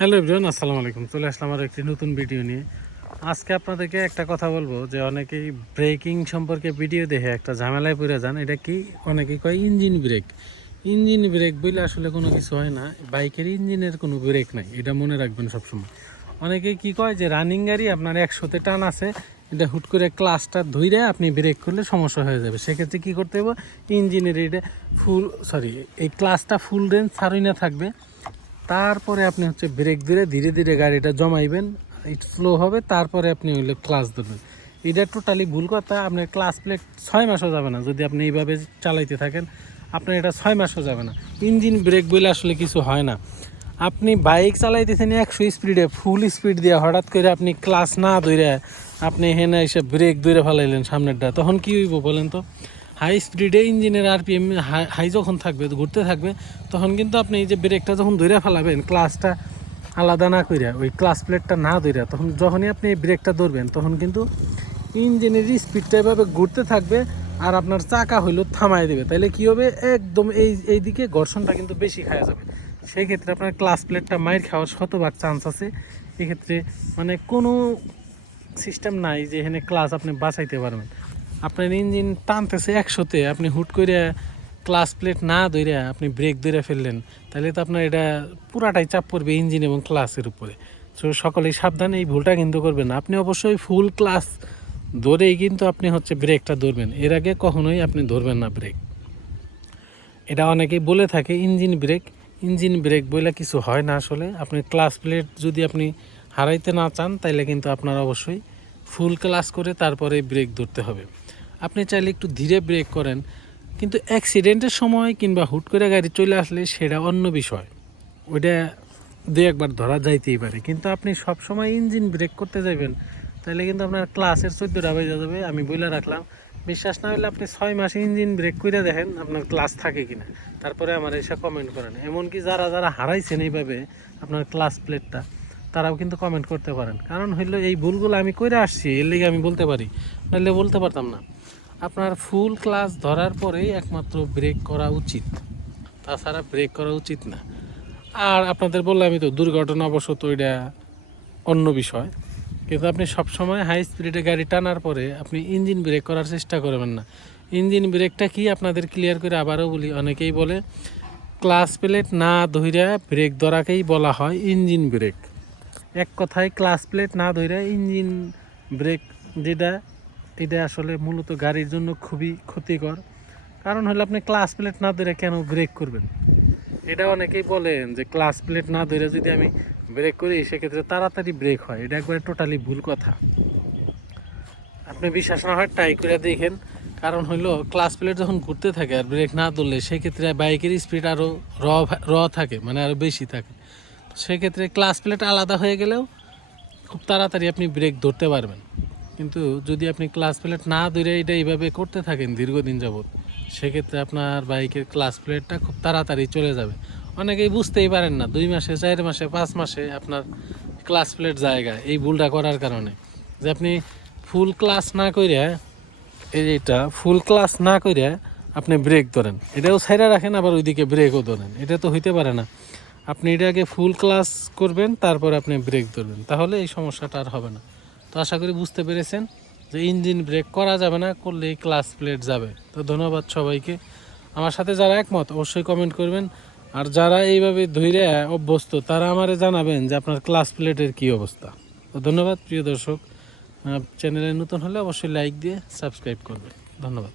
Hello everyone, আসসালামু আলাইকুম। চলে আসলাম আর একটি নতুন ভিডিও নিয়ে। আজকে আপনাদেরকে একটা কথা বলবো যে অনেকেই ব্রেকিং সম্পর্কে ভিডিও দেখে একটা ঝামেলায় পড়ে যান। এটা কি অনেকেই কয় ইঞ্জিন ব্রেক। ইঞ্জিন ব্রেক বলে আসলে কোনো কিছু হয় না। বাইকের ইঞ্জিনের কোনো ব্রেক নাই, এটা মনে রাখবেন সবসময়। অনেকেই কি কয় যে রানিং গাড়ি আপনার 100-তে টান আছে, এটা হুট করে ক্লাসটা ধুইরে আপনি ব্রেক করলে সমস্যা হয়ে যাবে। সেক্ষেত্রে কী করতে হবে, ইঞ্জিনের এটা এই ক্লাসটা ফুল রেঞ্জ ছাড়ই না থাকবে। তারপরে আপনি হচ্ছে ব্রেক ধরে ধীরে ধীরে গাড়িটা জমাইবেন, একটু স্লো হবে, তারপরে আপনি হইলে ক্লাস ধরবেন। এটা টোটালি ভুল কথা। আপনার ক্লাস প্লেট 6 মাসও যাবে না যদি আপনি এইভাবে চালাইতে থাকেন। আপনার এটা 6 মাসও যাবে না। ইঞ্জিন ব্রেক বলে আসলে কিছু হয় না। আপনি বাইক চালাইতেছেন 100 স্পিডে, ফুল স্পিড দিয়ে, হঠাৎ করে আপনি ক্লাস না ধরে আপনি এখানে এসে ব্রেক ধরে ফেলাইলেন সামনেরটা, তখন কী হইব বলেন তো? হাই স্পিডে ইঞ্জিনের আরপিএম হাই যখন থাকবে, ঘুরতে থাকবে, তখন কিন্তু আপনি এই যে ব্রেকটা যখন ধরে ফেলাবেন, ক্লাসটা আলাদা না কইরা, ওই ক্লাস প্লেটটা না ধরে, তখন যখনই আপনি এই ব্রেকটা ধরবেন, তখন কিন্তু ইঞ্জিনের স্পিডটা এভাবে ঘুরতে থাকবে আর আপনার চাকা হইলো থামাই দেবে। তাইলে কী হবে, একদম এই দিকে ঘর্ষণটা কিন্তু বেশি খাওয়া যাবে। সেই ক্ষেত্রে আপনার ক্লাস প্লেটটা মাইর খাওয়ার শতভাগ চান্স আছে। এক্ষেত্রে মানে কোনো সিস্টেম নাই যে এখানে ক্লাস আপনি বাঁচাইতে পারবেন। আপনার ইঞ্জিন টানতেছে 100-তে, আপনি হুট করে ক্লাস প্লেট না ধরে আপনি ব্রেক ধরে ফেললেন, তাহলে তো আপনার এটা পুরাটাই চাপ পড়বে ইঞ্জিন এবং ক্লাসের উপরে। সো সকলেই সাবধানে, এই ভুলটা কিন্তু করবেন না। আপনি অবশ্যই ফুল ক্লাস ধরেই কিন্তু আপনি হচ্ছে ব্রেকটা ধরবেন, এর আগে কখনোই আপনি ধরবেন না ব্রেক। এটা অনেকেই বলে থাকে ইঞ্জিন ব্রেক। ইঞ্জিন ব্রেক বলে কিছু হয় না আসলে। আপনি ক্লাস প্লেট যদি আপনি হারাইতে না চান, তাইলে কিন্তু আপনার অবশ্যই ফুল ক্লাস করে তারপরে ব্রেক ধরতে হবে। আপনি চাইলে একটু ধীরে ব্রেক করেন, কিন্তু অ্যাক্সিডেন্টের সময় কিংবা হুট করে গাড়ি চলে আসলে সেটা অন্য বিষয়, ওইটা দু একবার ধরা যাইতেই পারে। কিন্তু আপনি সব সময় ইঞ্জিন ব্রেক করতে যাবেন, তাহলে কিন্তু আপনার ক্লাসের 14টা বেজে যাবে। আমি বলে রাখলাম, বিশ্বাস না হলে আপনি 6 মাসে ইঞ্জিন ব্রেক করে দেখেন আপনার ক্লাস থাকে কিনা, তারপরে আমার এসে কমেন্ট করেন। এমনকি যারা যারা হারাইছেন এইভাবে আপনার ক্লাস প্লেটটা, তারাও কিন্তু কমেন্ট করতে পারেন। কারণ হইলো এই ভুলগুলো আমি করে আসছি, এর লিগে আমি বলতে পারি, নাহলে বলতে পারতাম না। আপনার ফুল ক্লাস ধরার পরেই একমাত্র ব্রেক করা উচিত, তাছাড়া ব্রেক করা উচিত না। আর আপনাদের বললাম, আমি তো দুর্ঘটনাবশত এটা অন্য বিষয়, কিন্তু আপনি সবসময় হাই স্পিডে গাড়ি টানার পরে আপনি ইঞ্জিন ব্রেক করার চেষ্টা করবেন না। ইঞ্জিন ব্রেকটা কি আপনাদের ক্লিয়ার করে আবারও বলি, অনেকেই বলে ক্লাস প্লেট না ধইরা ব্রেক ধরাকেই বলা হয় ইঞ্জিন ব্রেক। এক কথায় ক্লাস প্লেট না ধইরা ইঞ্জিন ব্রেক যেটা, এটা আসলে মূলত গাড়ির জন্য খুবই ক্ষতিকর। কারণ হলো আপনি ক্লাস প্লেট না ধরে কেন ব্রেক করবেন? এটা অনেকেই বলেন যে ক্লাস প্লেট না ধরে যদি আমি ব্রেক করি সেক্ষেত্রে তাড়াতাড়ি ব্রেক হয়। এটা একবারে টোটালি ভুল কথা। আপনি বিশ্বাস না হয় ট্রাই করে দেখেন। কারণ হলো ক্লাস প্লেট যখন ঘুরতে থাকে আর ব্রেক না ধরলে, সেক্ষেত্রে বাইকের স্পিড আরও র থাকে, মানে আরও বেশি থাকে। সেক্ষেত্রে ক্লাস প্লেট আলাদা হয়ে গেলেও খুব তাড়াতাড়ি আপনি ব্রেক ধরতে পারবেন। কিন্তু যদি আপনি ক্লাস প্লেট না ধরে এটা এইভাবে করতে থাকেন দীর্ঘদিন যাবৎ, সেক্ষেত্রে আপনার বাইকের ক্লাস প্লেটটা খুব তাড়াতাড়ি চলে যাবে। অনেকেই বুঝতেই পারেন না, 2 মাসে, 4 মাসে, 5 মাসে আপনার ক্লাস প্লেট জায়গায়, এই ভুলটা করার কারণে যে আপনি ফুল ক্লাস না কইরা, এইটা ফুল ক্লাস না কইরা আপনি ব্রেক ধরেন, এটাও ছাইরা রাখেন, আবার ওইদিকে ব্রেকও ধরেন। এটা তো হইতে পারে না। আপনি এটাকে ফুল ক্লাস করবেন, তারপর আপনি ব্রেক ধরবেন, তাহলে এই সমস্যাটা আর হবে না। তো আশা করি বুঝতে পেরেছেন যে ইঞ্জিন ব্রেক করা যাবে না, করলে এই ক্লাস প্লেট যাবে। তো ধন্যবাদ সবাইকে। আমার সাথে যারা একমত অবশ্যই কমেন্ট করবেন, আর যারা এইভাবে ধৈর্য অভ্যস্ত তারা আমারে জানাবেন যে আপনার ক্লাস প্লেটের কী অবস্থা। তো ধন্যবাদ প্রিয় দর্শক। চ্যানেলে নতুন হলে অবশ্যই লাইক দিয়ে সাবস্ক্রাইব করবেন। ধন্যবাদ।